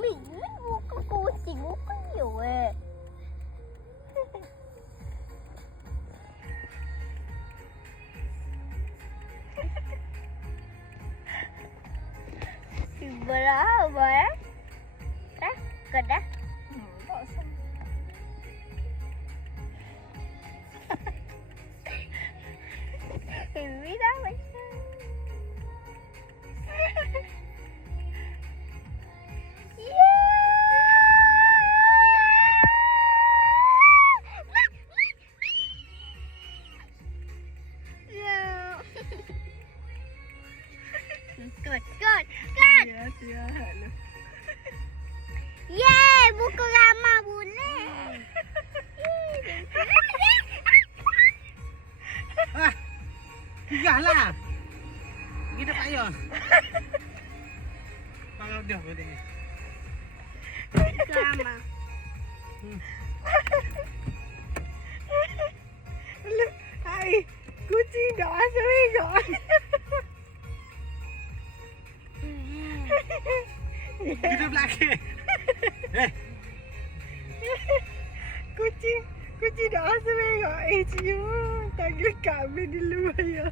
Mình mua cô chỉ mua có nhiều à. Berapa ya? Kada? Tak usah. Ini dah macam. Good. Ya, hello. Yeay, buku lama bune. Tinggallah. Kita payah. Kalau dah boleh. Lama. Hai, kucing dah asal kau. Kita belakang. Kucing dah asal kau. Cium, tangan kami di luar ya.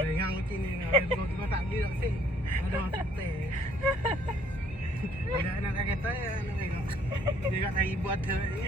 Dengan kucing ni, kau tak boleh tak sih. Ada orang santai. Ada anak kata ya, anak tengok. Dia kat hari buat ter ni.